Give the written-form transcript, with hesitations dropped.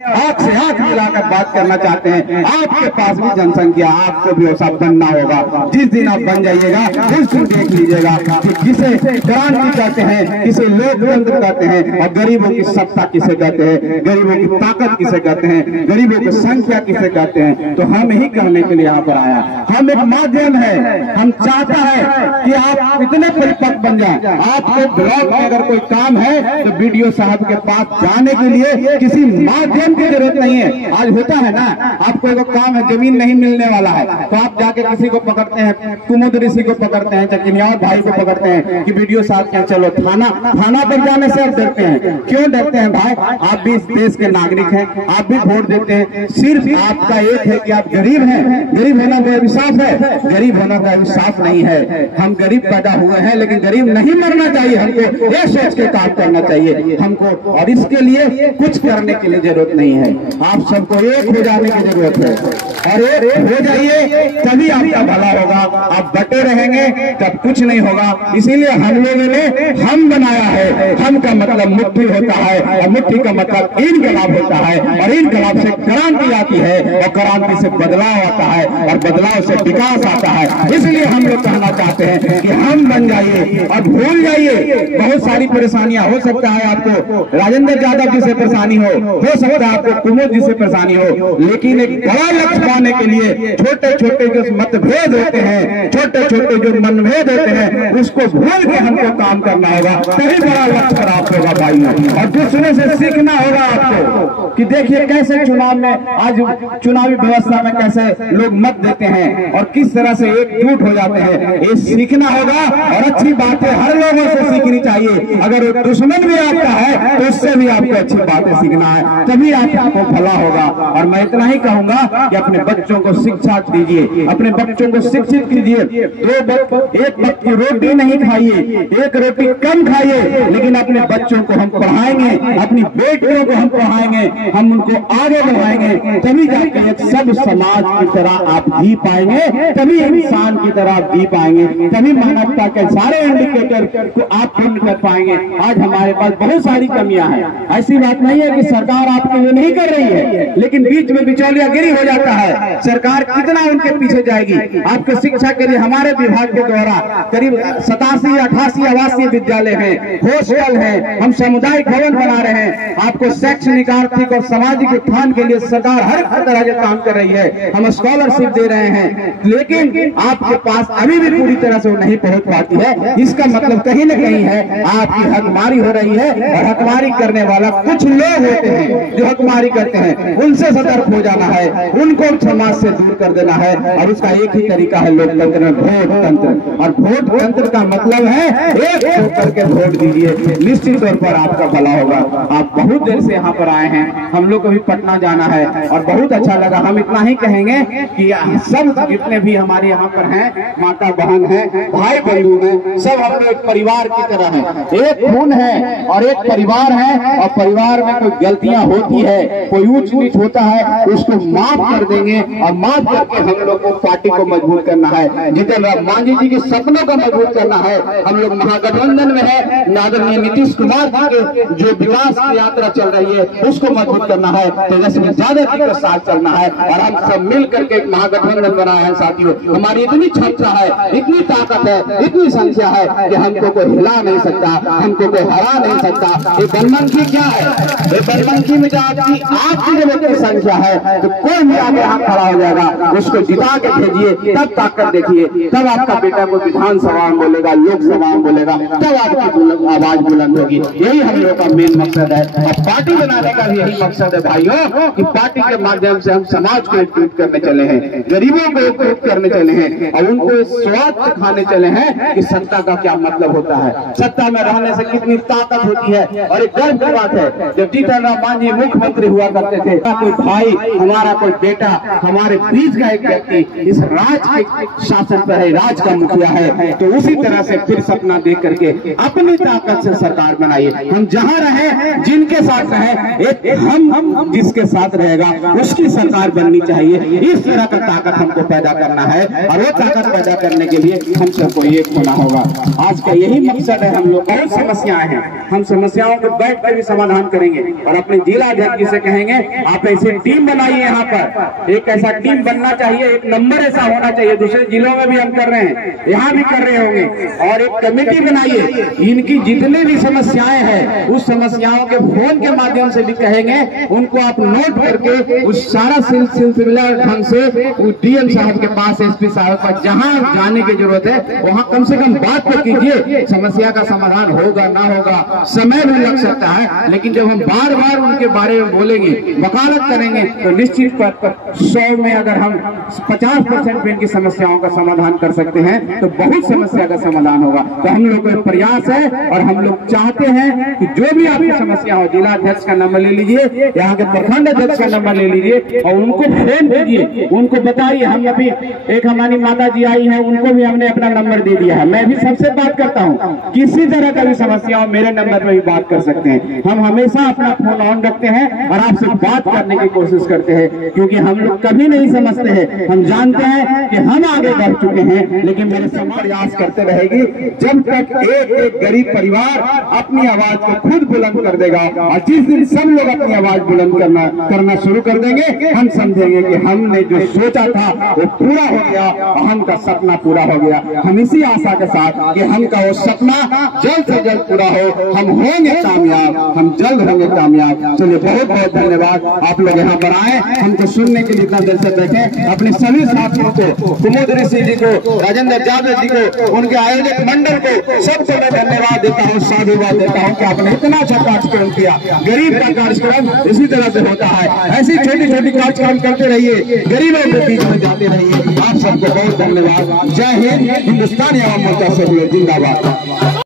आंख से आंख मिलाकर बात करना चाहते हैं। आपके पास भी जनसंख्या, आपको भी वैसा बनना होगा। जिस दिन आप बन जाइएगा उस दिन देख लीजिएगा कि किसे क्रांति कहते हैं, किसे लोकतंत्र कहते हैं और गरीबों की सत्ता किसे कहते हैं, गरीबों की ताकत किसे कहते हैं, गरीबों की संख्या किसे कहते हैं। तो हम ही कहने के लिए यहाँ पर आया। हम एक माध्यम है। हम चाहता है कि आप इतने परिपक्व बन जाए। आपको ब्लॉक में अगर कोई काम है तो बीडीओ साहब के पास जाने के लिए किसी माध्यम की जरूरत नहीं है। आज होता है ना, आपको एक काम है, जमीन नहीं मिलने वाला है तो आप जाके किसी को पकड़ते हैं, कुमुद ऋषि को पकड़ते हैं, चकिनियार भाई को पकड़ते हैं कि वीडियो साहब क्या चलो थाना पर जाने से आप डरते हैं। क्यों डरते हैं भाई? आप भी इस देश के नागरिक हैं, आप भी वोट देते हैं। सिर्फ आपका एक है कि आप गरीब हैं। गरीब होना कोई अभिशाप है? गरीब होना कोई अभिशाप नहीं है। हम गरीब पैदा हुए हैं लेकिन गरीब नहीं मरना चाहिए। हमको ये सोच के काम करना चाहिए हमको, और इसके लिए कुछ करने के लिए जरूरत नहीं है। आप सबको एक हो जाने की जरूरत है और एक हो जाइए तभी आपका भला होगा। आप बटे रहेंगे तब कुछ नहीं होगा। इसीलिए हम लोगों ने हम बनाया है। हम का मतलब मुट्ठी होता है और मुट्ठी का मतलब इनकलाब होता है और इनकलाब से क्रांति आती है और क्रांति से बदलाव आता है और बदलाव से विकास आता है। इसलिए हम लोग कहना चाहते हैं कि हम बन जाइए और भूल जाइए। बहुत सारी परेशानियां हो सकता है, आपको राजेंद्र यादव जी से परेशानी हो सकता है आपको कुमुद जी से परेशानी हो, लेकिन एक बड़ा लक्ष्य पाने के लिए छोटे छोटे जो मतभेद होते हैं, छोटे छोटे जो मनभेद होते हैं, उसको भूल के हमको काम करना होगा, तभी बड़ा लक्ष्य प्राप्त होगा भाई। और दूसरे से सीखना होगा आपको कि देखिए कैसे चुनाव में, आज चुनावी व्यवस्था में कैसे लोग मत देते हैं और किस तरह से एकजुट हो जाते हैं। ये सीखना होगा और अच्छी बातें हर लोगों से सीखनी चाहिए। अगर दुश्मन भी आपका है तो उससे भी आपको अच्छी बातें सीखना है, तभी आपको भला होगा। और मैं इतना ही कहूंगा कि अपने बच्चों को शिक्षा दीजिए, अपने बच्चों को शिक्षित कीजिए। एक वक्त की रोटी नहीं खाइए, एक रोटी कम खाइए, लेकिन अपने बच्चों को हम पढ़ाएंगे, अपनी बेटियों को हम पढ़ाएंगे, हम उनको आगे बढ़ाएंगे, तभी जाके एक सब समाज की तरह आप जी पाएंगे, तभी इंसान की तरह आप जी पाएंगे, तभी मानवता के सारे इंडिकेटर को आप पूर्ण कर पाएंगे। आज हमारे पास बहुत सारी कमियां हैं। ऐसी बात नहीं है कि सरकार आपके लिए नहीं कर रही है, लेकिन बीच में बिचौलियागिरी हो जाता है। सरकार कितना उनके पीछे जाएगी? आपके शिक्षा के लिए हमारे विभाग के द्वारा करीब 87-88 आवासीय विद्यालय हैं, हॉस्टल है, हम सामुदायिक भवन बना रहे हैं। आपको शैक्षणिक, आर्थिक और सामाजिक उत्थान के लिए सरकार हर तरह के काम कर रही है। हम स्कॉलरशिप दे रहे हैं, लेकिन आपके पास अभी भी पूरी तरह से वो नहीं पहुंच पाती है। इसका मतलब कहीं न कहीं है आपकी हकमारी हो रही है, और हकमारी करने वाला कुछ लोग होते हैं जो हकमारी करते हैं, उनसे सतर्क हो जाना है, उनको समाज से दूर कर देना है। और उसका एक ही तरीका है लोकतंत्र में, वोट तंत्र। और वोट तंत्र का मतलब है एक होकर के वोट दीजिए, निश्चित तौर पर आपका भला होगा। आप बहुत देर से यहाँ पर आए हैं, हम लोग को भी पटना जाना है और बहुत अच्छा लगा। हम इतना ही कहेंगे कि सब जितने भी हमारे यहाँ पर हैं, माता बहन है, भाई बंधु हैं, सब हम लोग एक परिवार की तरह हैं, एक खून है और एक परिवार है। और परिवार में कोई गलतियां होती है, कोई ऊंच नीच होता है, उसको माफ कर देंगे और माफ करके हम लोग को पार्टी को मजबूत करना है। जितेंद्र मांझी जी के सपनों को मजबूत करना है। हम लोग महागठबंधन में है, आदरणीय नीतीश कुमार जी के जो विकास की यात्रा चल रही है उसको मजबूत करना है, तेजस्वी यादव जी के साथ चलना है। और हम सब मिल करके एक महागठबंधन बनाए हैं साथियों। हमारी इतनी क्षमता है, इतनी ताकत है, इतनी संख्या है कि हमको कोई हिला नहीं सकता, हमको कोई हरा नहीं सकता। ये बनमनखी क्या है? ये बनमनखी में आपकी जब इतनी संख्या है तो कोई भी आगे हाथ खड़ा हो जाएगा, उसको जिता के भेजिए, तब ताकत देखिए, तब आपका बेटा को विधानसभा में बोलेगा, लोकसभा में बोलेगा, तब आपकी आवाज बुलंद होगी। यही हम लोग का मेन मकसद है। और पार्टी बनाने का भी यही मकसद है भाइयों कि पार्टी के माध्यम से हम समाज को एकजुट करने चले हैं, गरीबों को एकजुट करने चले हैं और उनको स्वाद सिखाने चले हैं कि सत्ता का क्या मतलब होता है, सत्ता में रहने से कितनी ताकत होती है। और एक गर्व की बात है, जब जीतन राम मांझी मुख्यमंत्री हुआ करते थे, कोई भाई, हमारा कोई बेटा हमारे बीच का एक व्यक्ति इस राज के शासन पर है, राज का मुखिया है, तो उसी तरह से फिर सपना देख करके अपनी ताकत से सरकार बनाइए। हम जहां रहे, जिनके साथ रहे, एक हम जिसके साथ रहेगा उसकी सरकार बननी चाहिए। इस तरह का ताकत हमको पैदा करना है, और वो ताकत पैदा करने के लिए हम सबको एक होना होगा। आज का यही मकसद है। हम लोग बहुत समस्याएं हैं, हम समस्याओं को बैठ कर भी समाधान करेंगे, और अपने जिला अध्यक्ष से कहेंगे आप ऐसी टीम बनाइए, यहाँ पर एक ऐसा टीम बनना चाहिए, एक नंबर ऐसा होना चाहिए। दूसरे जिलों में भी हम कर रहे हैं, यहाँ भी कर रहे होंगे, और एक कमेटी बनाइए। इनकी जितनी भी समस्याएं हैं उस समस्याओं के फोन के माध्यम से भी कहेंगे, उनको आप नोट करके उस सारा सिलसिला ढंग से डीएम साहब के पास, एसपी साहब का जहां जाने की जरूरत है वहां कम से कम बात तो कीजिए। समस्या का समाधान होगा ना होगा, समय भी लग सकता है, लेकिन जब हम बार बार उनके बारे में बोलेंगे, वकालत करेंगे, तो निश्चित तौर पर 100 में अगर हम 50% इनकी समस्याओं का समाधान कर सकते हैं तो बहुत समस्या का समाधान होगा। तो हम लोग का प्रयास है, और हम लोग चाहते हैं कि जो भी आपकी समस्या हो, जिला अध्यक्ष का नंबर ले लीजिए, यहाँ के प्रखंड अध्यक्ष का नंबर ले लीजिए, और उनको फोन कीजिए, उनको बताइए। हम अभी एक हमारी माता जी आई है, उनको भी हमने अपना नंबर दे दिया है। मैं भी सबसे बात करता हूँ, किसी तरह का भी समस्या हो मेरे नंबर पे भी बात कर सकते हैं। हम हमेशा अपना फोन ऑन रखते हैं और आपसे बात करने की कोशिश करते हैं, क्योंकि हम लोग कभी नहीं समझते हैं। हम जानते हैं कि हम आगे बढ़ चुके हैं, लेकिन मेरे समाज प्रयास करते रहेगी जब तक एक एक गरीब परिवार अपनी आवाज को खुद बुलंद कर देगा। और जिस दिन सब लोग अपनी आवाज बुलंद करना शुरू कर देंगे, हम समझेंगे कि हमने जो सोचा था वो पूरा हो गया, हम का सपना पूरा हो गया। हम इसी आशा के साथ कि हम का वो सपना जल्द से जल्द पूरा हो, हम होंगे कामयाब, हम जल्द होंगे कामयाब। चलिए, बहुत बहुत धन्यवाद आप लोग यहाँ पर आए, हमको सुनने के लिए इतना देर से बैठे। अपने सभी साथियों को, कुमुद ऋषि जी को, राजेंद्र यादव जी को, उनके आयोजक मंडल को, सबको मैं धन्यवाद देता हूँ, साधुवाद देता हूँ कि आपने इतना अच्छा कार्यक्रम किया। गरीब का कार्यक्रम इसी तरह से होता है, ऐसी छोटी छोटी कार्यक्रम करते रहिए, गरीबों के बीच में जाते रहिए। आप सबको बहुत धन्यवाद। जय हिंद। हिंदुस्तान आवाम मोर्चा से जिंदाबाद।